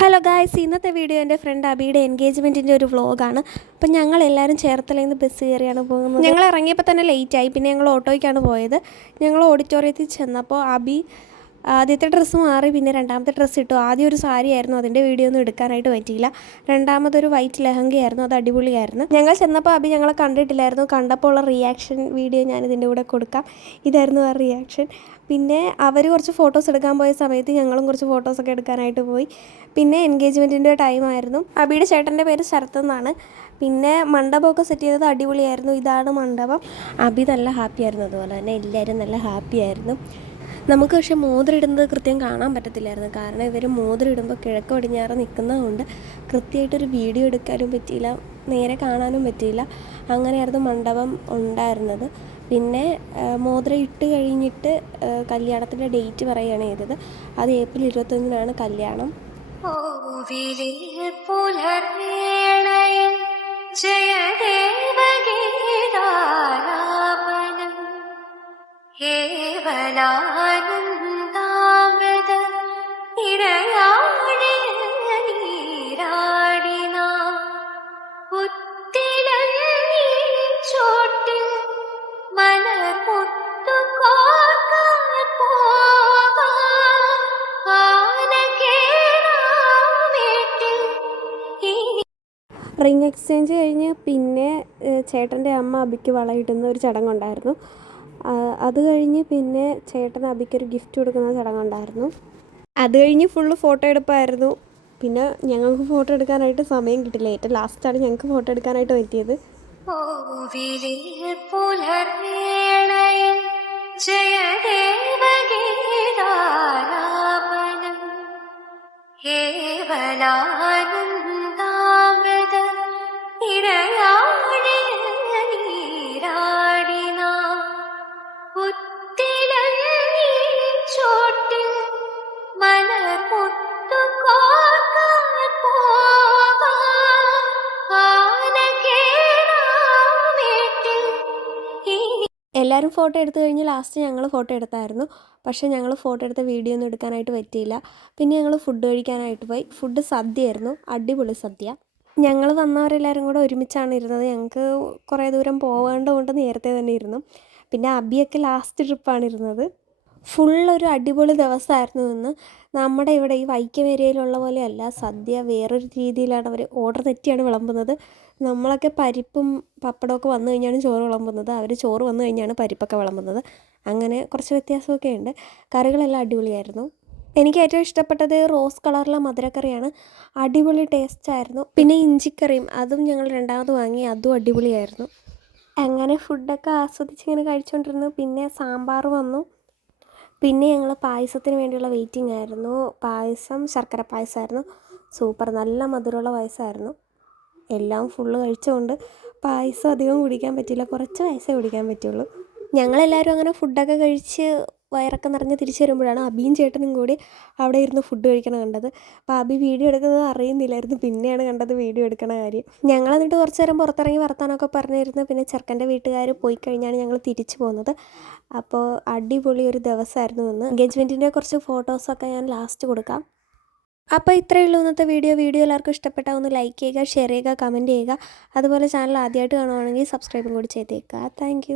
Hello guys, ഇന്നത്തെ video എൻ്റെ front അബിയുടെ എൻഗേജ്മെൻറ്റിൻ്റെ ഒരു വ്ളോഗാണ്. അപ്പം ഞങ്ങളെല്ലാവരും ചേർത്തലയിൽ നിന്ന് ബസ് കയറിയാണ് പോകുന്നത്. ഞങ്ങൾ ഇറങ്ങിയപ്പോൾ തന്നെ ലേറ്റായി. പിന്നെ ഞങ്ങൾ ഓട്ടോയ്ക്കാണ് പോയത്. ഞങ്ങൾ ഓഡിറ്റോറിയത്തിൽ ചെന്നപ്പോൾ അബി ആദ്യത്തെ ഡ്രസ്സ് മാറി, പിന്നെ രണ്ടാമത്തെ ഡ്രസ്സ് ഇട്ടു. ആദ്യം ഒരു സാരി ആയിരുന്നു, അതിൻ്റെ വീഡിയോ ഒന്നും എടുക്കാനായിട്ട് പറ്റിയില്ല. രണ്ടാമതൊരു വൈറ്റ് ലെഹങ്കയായിരുന്നു, അത് അടിപൊളിയായിരുന്നു. ഞങ്ങൾ ചെന്നപ്പോൾ അബി ഞങ്ങളെ കണ്ടിട്ടില്ലായിരുന്നു. കണ്ടപ്പോൾ ഉള്ള റിയാക്ഷൻ വീഡിയോ ഞാനിതിൻ്റെ കൂടെ കൊടുക്കാം. ഇതായിരുന്നു ആ റിയാക്ഷൻ. പിന്നെ അവർ കുറച്ച് ഫോട്ടോസ് എടുക്കാൻ പോയ സമയത്ത് ഞങ്ങളും കുറച്ച് ഫോട്ടോസൊക്കെ എടുക്കാനായിട്ട് പോയി. പിന്നെ എൻഗേജ്മെൻറ്റിൻ്റെ ടൈമായിരുന്നു. അബിയുടെ ചേട്ടൻ്റെ പേര് ശരത്ത് എന്നാണ്. പിന്നെ മണ്ഡപമൊക്കെ സെറ്റ് ചെയ്തത് അടിപൊളിയായിരുന്നു. ഇതാണ് മണ്ഡപം. അബി നല്ല ഹാപ്പി ആയിരുന്നു, അതുപോലെ തന്നെ എല്ലാവരും നല്ല ഹാപ്പി ആയിരുന്നു. നമുക്ക് പക്ഷേ മോതിരം ഇടുന്നത് കൃത്യം കാണാൻ പറ്റത്തില്ലായിരുന്നു. കാരണം ഇവർ മോതിരം ഇടുമ്പോൾ കിഴക്ക് പടിഞ്ഞാറ് നിൽക്കുന്നതുകൊണ്ട് കൃത്യമായിട്ടൊരു വീഡിയോ എടുക്കാനും പറ്റിയില്ല, നേരെ കാണാനും പറ്റിയില്ല. അങ്ങനെയായിരുന്നു മണ്ഡപം ഉണ്ടായിരുന്നത്. പിന്നെ മോതിരം ഇട്ട് കഴിഞ്ഞിട്ട് കല്യാണത്തിൻ്റെ ഡേറ്റ് പറയുകയാണ് ചെയ്തത്. അത് ഏപ്രിൽ 21-നാണ് കല്യാണം. കേവലാനന്ദാമൃത ഇടയാഴിൽ നീരാടിന പുത്തിലങ്ങി ചോട്ടിൽ മലർമുത്തു കോർക്കാൻ പോകാൻ ആനകേറാമേട്ടിൽ. റിംഗ് എക്സ്ചേഞ്ച് കഴിഞ്ഞ് പിന്നെ ചേട്ടൻ്റെ അമ്മ അബിക്ക് വളയിടുന്ന ഒരു ചടങ്ങുണ്ടായിരുന്നു. അത് കഴിഞ്ഞ് പിന്നെ ചേട്ടൻ അബിക്കൊരു ഗിഫ്റ്റ് കൊടുക്കുന്ന ചടങ്ങുണ്ടായിരുന്നു. അത് കഴിഞ്ഞ് ഫുള്ള് ഫോട്ടോ എടുപ്പായിരുന്നു. പിന്നെ ഞങ്ങൾക്ക് ഫോട്ടോ എടുക്കാനായിട്ട് സമയം കിട്ടില്ല. ഏറ്റവും ലാസ്റ്റാണ് ഞങ്ങൾക്ക് ഫോട്ടോ എടുക്കാനായിട്ട് പറ്റിയത്. എല്ലാവരും ഫോട്ടോ എടുത്തു കഴിഞ്ഞ് ലാസ്റ്റ് ഞങ്ങൾ ഫോട്ടോ എടുത്തായിരുന്നു. പക്ഷേ ഞങ്ങൾ ഫോട്ടോ എടുത്ത വീഡിയോ ഒന്നും എടുക്കാനായിട്ട് പറ്റിയില്ല. പിന്നെ ഞങ്ങൾ ഫുഡ് കഴിക്കാനായിട്ട് പോയി. ഫുഡ് സദ്യയായിരുന്നു, അടിപൊളി സദ്യ. ഞങ്ങൾ വന്നവരെല്ലാവരും കൂടെ ഒരുമിച്ചാണ് ഇരുന്നത്. ഞങ്ങൾക്ക് കുറേ ദൂരം പോകേണ്ടതുകൊണ്ട് നേരത്തെ തന്നെ ഇരുന്നു. പിന്നെ അബിയൊക്കെ ലാസ്റ്റ് ട്രിപ്പാണ് ഇരുന്നത്. ഫുള്ളൊരു അടിപൊളി ദിവസമായിരുന്നു ഇന്ന്. നമ്മുടെ ഇവിടെ ഈ വൈക്കം ഏരിയയിലുള്ള പോലെയല്ല സദ്യ, വേറൊരു രീതിയിലാണ് അവർ ഓർഡർ തെറ്റിയാണ് വിളമ്പുന്നത്. നമ്മളൊക്കെ പരിപ്പും പപ്പടമൊക്കെ വന്നു കഴിഞ്ഞാണ് ചോറ് വിളമ്പുന്നത്. അവർ ചോറ് വന്നു കഴിഞ്ഞാണ് പരിപ്പൊക്കെ വിളമ്പുന്നത്. അങ്ങനെ കുറച്ച് വ്യത്യാസമൊക്കെ ഉണ്ട്. കറികളെല്ലാം അടിപൊളിയായിരുന്നു. എനിക്ക് ഏറ്റവും ഇഷ്ടപ്പെട്ടത് റോസ് കളറിലെ മധുരക്കറിയാണ്, അടിപൊളി ടേസ്റ്റായിരുന്നു. പിന്നെ ഇഞ്ചിക്കറിയും, അതും ഞങ്ങൾ രണ്ടാമത് വാങ്ങി, അതും അടിപൊളിയായിരുന്നു. അങ്ങനെ ഫുഡൊക്കെ ആസ്വദിച്ചിങ്ങനെ കഴിച്ചുകൊണ്ടിരുന്നു. പിന്നെ സാമ്പാർ വന്നു. പിന്നെ ഞങ്ങൾ പായസത്തിന് വേണ്ടിയുള്ള വെയിറ്റിംഗ് ആയിരുന്നു. പായസം ശർക്കര പായസമായിരുന്നു, സൂപ്പർ, നല്ല മധുരമുള്ള പായസമായിരുന്നു. എല്ലാം ഫുള്ള് കഴിച്ചുകൊണ്ട് പായസം അധികം കുടിക്കാൻ പറ്റില്ല, കുറച്ച് പായസമേ കുടിക്കാൻ പറ്റുള്ളൂ. ഞങ്ങളെല്ലാവരും അങ്ങനെ ഫുഡൊക്കെ കഴിച്ച് വയറൊക്കെ നിറഞ്ഞ് തിരിച്ചു വരുമ്പോഴാണ് അബിയും ചേട്ടനും കൂടി അവിടെ ഇരുന്ന് ഫുഡ് കഴിക്കണം കണ്ടത്. അപ്പോൾ അബി വീഡിയോ എടുക്കുന്നത് അറിയുന്നില്ലായിരുന്നു, പിന്നെയാണ് കണ്ടത് വീഡിയോ എടുക്കണ കാര്യം. ഞങ്ങൾ എന്നിട്ട് കുറച്ച് നേരം പുറത്തിറങ്ങി വർത്താനമൊക്കെ പറഞ്ഞിരുന്നു. പിന്നെ ചെറുക്കൻ്റെ വീട്ടുകാർ പോയി കഴിഞ്ഞാണ് ഞങ്ങൾ തിരിച്ചു പോകുന്നത്. അപ്പോൾ അടിപൊളി ഒരു ദിവസമായിരുന്നു ഇന്ന്. എൻഗേജ്മെൻറ്റിൻ്റെ കുറച്ച് ഫോട്ടോസൊക്കെ ഞാൻ ലാസ്റ്റ് കൊടുക്കാം. അപ്പോൾ ഇത്രയേ ഉള്ളൂ ഇന്നത്തെ വീഡിയോ. എല്ലാവർക്കും ഇഷ്ടപ്പെട്ടാൽ ഒന്ന് ലൈക്ക് ചെയ്യുക, ഷെയർ ചെയ്യുക, കമൻറ്റ് ചെയ്യുക. അതുപോലെ ചാനൽ ആദ്യമായിട്ട് കാണുവാണെങ്കിൽ സബ്സ്ക്രൈബും കൂടി ചെയ്തേക്കുക. താങ്ക്